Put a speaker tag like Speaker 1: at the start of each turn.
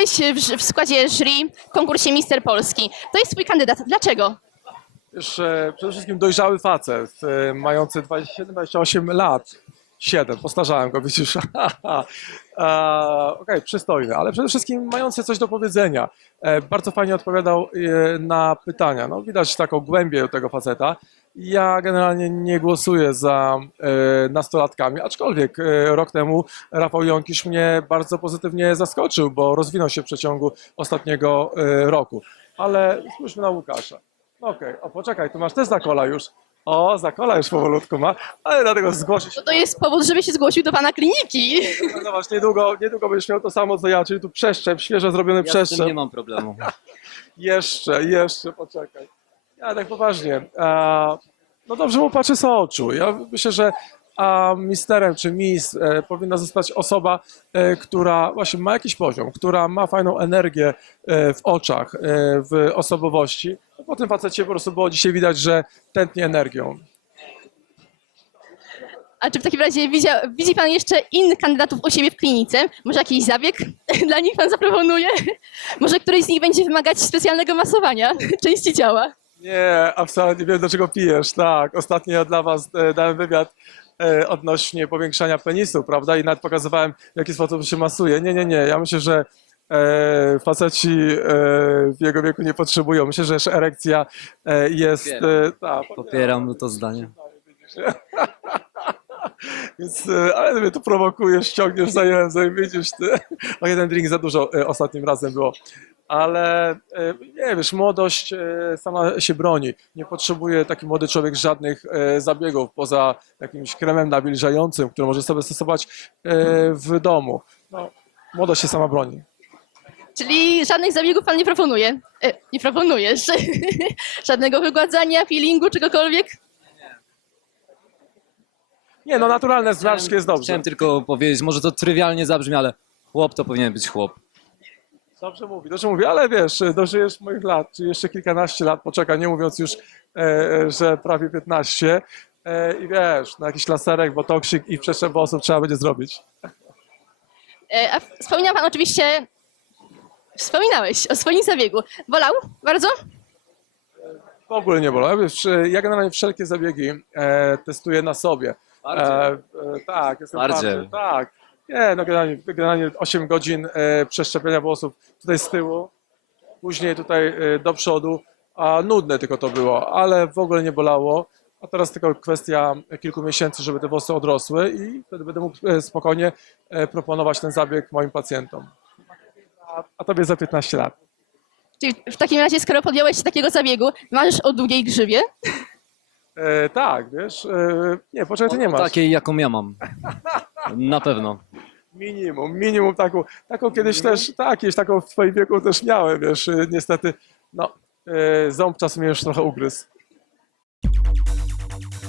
Speaker 1: byłeś w składzie jury w konkursie Mister Polski. To jest twój kandydat. Dlaczego?
Speaker 2: Już przede wszystkim dojrzały facet, mający 27-28 lat. 7, postarzałem go, widzisz. Okej, przystojny, ale przede wszystkim mający coś do powiedzenia. Bardzo fajnie odpowiadał na pytania. No, widać taką głębię tego faceta. Ja generalnie nie głosuję za nastolatkami, aczkolwiek rok temu Rafał Jąkisz mnie bardzo pozytywnie zaskoczył, bo rozwinął się w przeciągu ostatniego roku. Ale spójrzmy na Łukasza. Okej, o poczekaj, tu masz też Zakola już. O, Zakola już powolutku ma, ale dlatego zgłosi się.
Speaker 1: To jest powód, żeby się zgłosił do pana kliniki.
Speaker 2: Zobacz, niedługo będziesz miał to samo co ja, czyli tu przeszczep, świeżo zrobiony
Speaker 3: Ja z tym
Speaker 2: przeszczep.
Speaker 3: nie mam problemu.
Speaker 2: Jeszcze, poczekaj. Ja tak poważnie. No dobrze mu patrzy z oczu. Ja myślę, że misterem czy miss powinna zostać osoba, która właśnie ma jakiś poziom, która ma fajną energię w oczach, w osobowości. No, po tym facecie po prostu było dzisiaj widać, że tętni energią.
Speaker 1: A czy w takim razie widzi pan jeszcze innych kandydatów u siebie w klinice? Może jakiś zabieg dla nich pan zaproponuje? Może któryś z nich będzie wymagać specjalnego masowania części ciała?
Speaker 2: Nie, absolutnie nie wiem, dlaczego pijesz. Tak, ostatnio dla was dałem wywiad odnośnie powiększania penisu, prawda? I nawet pokazywałem, w jaki sposób się masuje. Nie. Ja myślę, że faceci w jego wieku nie potrzebują. Myślę, że jeszcze erekcja jest...
Speaker 3: Popieram to zdanie.
Speaker 2: Więc, ale mnie tu prowokujesz, ściągniesz za język, widzisz ty. O, jeden drink za dużo ostatnim razem było. Ale nie wiesz, młodość sama się broni. Nie potrzebuje taki młody człowiek żadnych zabiegów poza jakimś kremem nawilżającym, który może sobie stosować w domu. No, młodość się sama broni.
Speaker 1: Czyli żadnych zabiegów pan nie proponuje? Nie proponujesz? Żadnego wygładzania, peelingu, czegokolwiek?
Speaker 2: Nie, no naturalne zmarszczki jest dobrze.
Speaker 3: Chciałem tylko powiedzieć, może to trywialnie zabrzmi, ale chłop to powinien być chłop.
Speaker 2: Dobrze mówi, ale wiesz, dożyjesz moich lat, czy jeszcze kilkanaście lat, poczekaj, nie mówiąc już, że prawie 15 i wiesz, na jakiś laserek, botoksik i przeszczep włosów trzeba będzie zrobić.
Speaker 1: A wspominał pan oczywiście, wspominałeś o swoim zabiegu. Wolał bardzo?
Speaker 2: W ogóle nie bolą. Ja generalnie wszelkie zabiegi testuję na sobie. Tak, jestem
Speaker 3: Bardziej.
Speaker 2: tak. Nie, no generalnie 8 godzin przeszczepienia włosów tutaj z tyłu, później tutaj do przodu, a nudne tylko to było, ale w ogóle nie bolało. A teraz tylko kwestia kilku miesięcy, żeby te włosy odrosły i wtedy będę mógł spokojnie proponować ten zabieg moim pacjentom. A tobie za 15 lat.
Speaker 1: Czyli w takim razie, skoro podjąłeś się takiego zabiegu, marzysz o długiej grzywie?
Speaker 2: Tak, wiesz, nie, poczekaj, ty nie masz.
Speaker 3: Takiej, jaką ja mam. Na pewno.
Speaker 2: Minimum taką kiedyś też, tak, kiedyś taką w twoim wieku też miałem, wiesz, niestety, no, ząb czasem mnie już trochę ugryzł.